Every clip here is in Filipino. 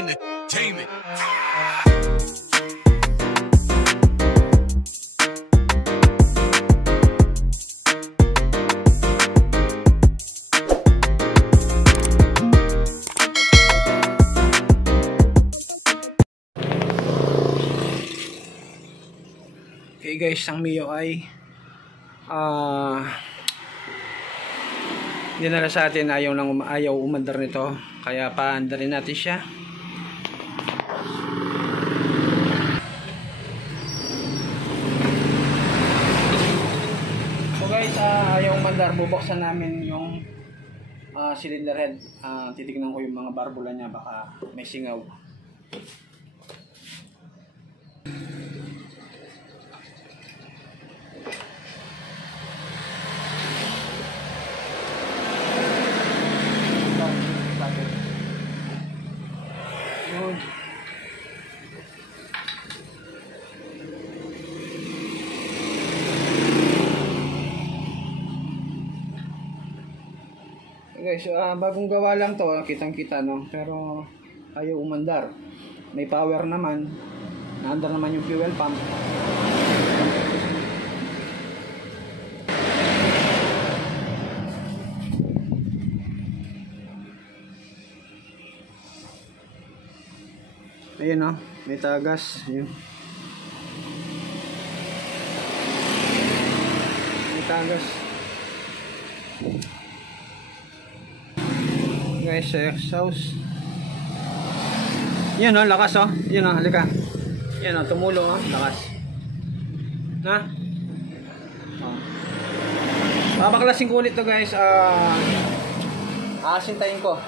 Entertainment. Okay guys, ang Mio ay dinala sa atin, ayaw umandar nito, kaya paandarin natin siya. So guys, ayaw umandar, bubuksan namin yung cylinder head. Titignan ko yung mga barbula niya, baka may singaw. Guys, bagong gawa lang to, kitang-kita no, pero ayaw umandar. May power naman, naandar naman yung fuel pump. Ayun no, may tagas. Ayun. May tagas. Guys, exhaust. Yun no, lakas oh. Yun no, halika. Yun no, tumulo oh, lakas. Na? Oh. Papaklasin ko ulit to guys. Aasintayin ko.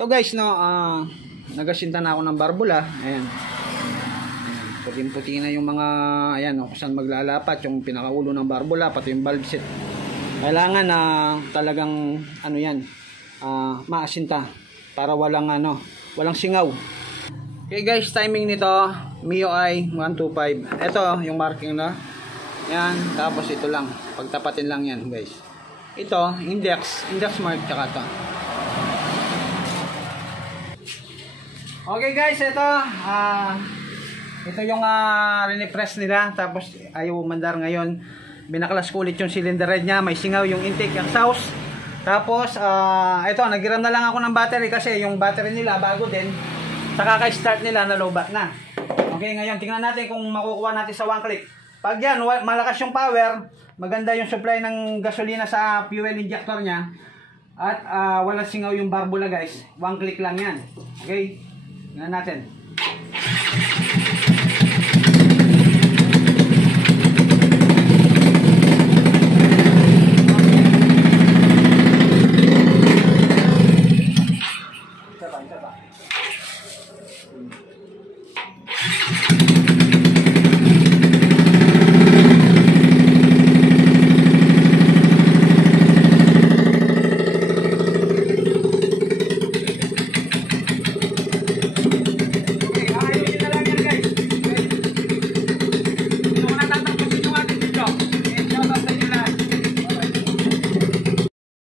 So guys no, nagasinta na ako ng barbula. Ayan. Puting-puti na yung mga, ayan no, kung saan maglalapat yung pinakaulo ng barbula, pati yung valve set. Kailangan na talagang ano yan, maasinta para walang walang singaw. Okay guys, timing nito Mio i 125. Ito yung marking na. Yan, tapos ito lang. Pagtapatin lang yan guys. Ito index mark, tsaka ito. Okay guys, ito yung rinipress nila, tapos ayaw umandar ngayon. Binaklas ko ulit yung cylinder head niya, may singaw yung intake exhaust. Tapos ito, nagiram na lang ako ng battery kasi yung battery nila bago din. Sa kaka-start nila nalobat na. Okay, ngayon tingnan natin kung makukuha natin sa one click. Pag yan, malakas yung power, maganda yung supply ng gasolina sa fuel injector niya, at walang singaw yung barbula guys, one click lang yan. Okay, tingnan natin.